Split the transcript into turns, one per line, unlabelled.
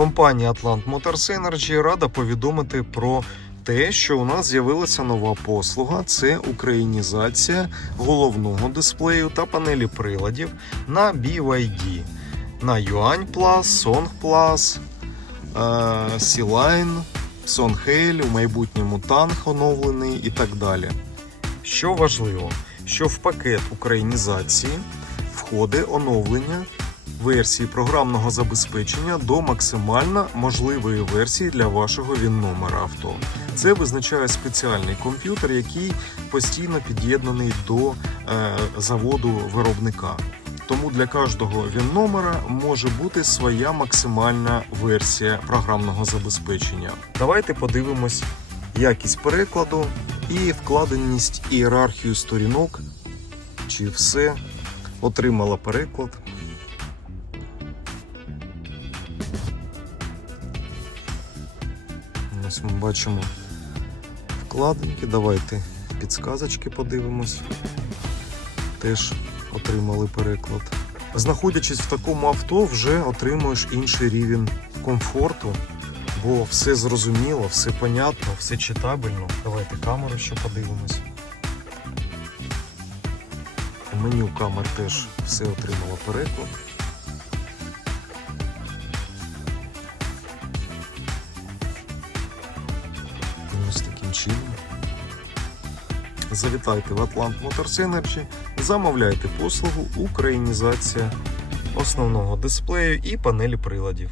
Компанія Atlant Motors Energy рада повідомити про те, що у нас з'явилася нова послуга це українізація головного дисплею та панелі приладів на BYD. На Yuan Plus, Song Plus, е, Sea-Line, Sonhail, у майбутньому Tang оновлений і так далі. Що важливо, що в пакет українізації входить оновлення версії програмного забезпечення до максимально можливої версії для вашого він-номера авто. Це визначає спеціальний комп'ютер, який постійно під'єднаний до е, заводу виробника. Тому для кожного він-номера може бути своя максимальна версія програмного забезпечення. Давайте подивимось якість перекладу і вкладеність ієрархію сторінок, чи все отримала переклад. Ось ми бачимо вкладинки. Давайте підсказочки подивимось. Теж отримали переклад. Знаходячись в такому авто, вже отримуєш інший рівень комфорту, бо все зрозуміло, все понятно, все читабельно. Давайте камеру ще подивимось. У меню камер теж все отримало переклад. Таким чином. Завітайте в Atlant Motors Energy, замовляйте послугу українізація основного дисплею і панелі приладів.